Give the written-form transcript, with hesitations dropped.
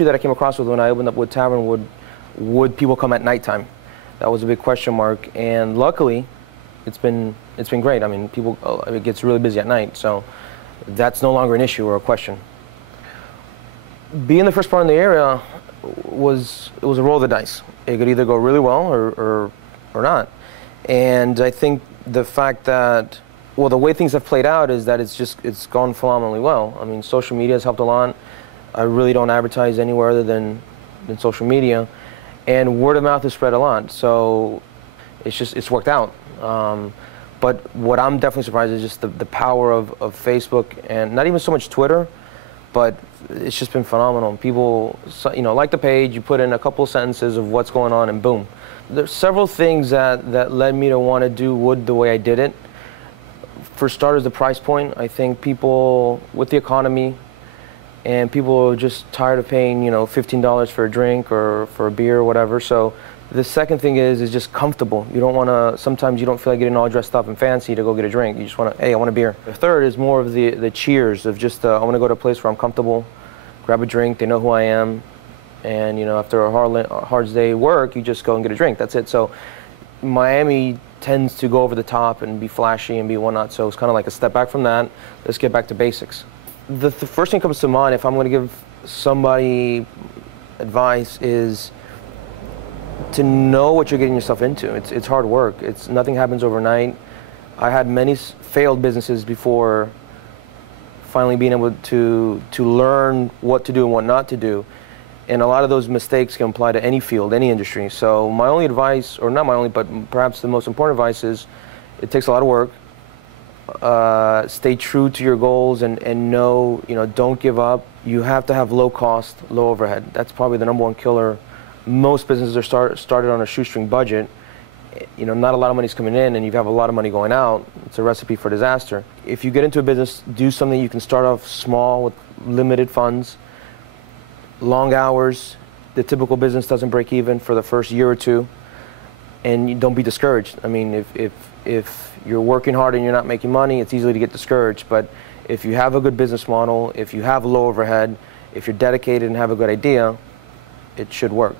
issue that I came across with when I opened up Wood Tavern, would people come at nighttime? That was a big question mark, and luckily, it's been great. I mean, it gets really busy at night, so that's no longer an issue or a question. Being the first bar in the area was a roll of the dice. It could either go really well or not. And I think the fact that, well, the way things have played out is that it's gone phenomenally well. I mean, social media has helped a lot. I really don't advertise anywhere other than social media, and word of mouth has spread a lot. So it's worked out. But what I'm definitely surprised is just the power of Facebook, and not even so much Twitter, but it's just been phenomenal. People, like the page, you put in a couple sentences of what's going on, and boom. There's several things that led me to want to do Wood the way I did it. For starters, the price point. I think people, with the economy, and people are just tired of paying, $15 for a drink or for a beer or whatever. So the second thing is just comfortable. You don't want to, sometimes you don't feel like getting all dressed up and fancy to go get a drink. You just want to, hey, I want a beer. The third is more of the cheers of just, I want to go to a place where I'm comfortable, grab a drink, they know who I am, and after a hard day work, you just go and get a drink. That's it. So Miami tends to go over the top and be flashy and be whatnot, so it's kind of like a step back from that. Let's get back to basics. The first thing that comes to mind if I'm going to give somebody advice is to know what you're getting yourself into. It's hard work. Nothing happens overnight. I had many failed businesses before finally being able to learn what to do and what not to do. And a lot of those mistakes can apply to any field, any industry. So my only advice, or not my only, but perhaps the most important advice is it takes a lot of work. Stay true to your goals and know, don't give up. You have to have low cost, low overhead. That's probably the number one killer. Most businesses are started on a shoestring budget. Not a lot of money's coming in and you have a lot of money going out. It's a recipe for disaster. If you get into a business, do something you can start off small with limited funds, long hours. The typical business doesn't break even for the first year or two, and you don't be discouraged. I mean, if you're working hard and you're not making money, it's easy to get discouraged. But if you have a good business model, if you have low overhead, if you're dedicated and have a good idea, it should work.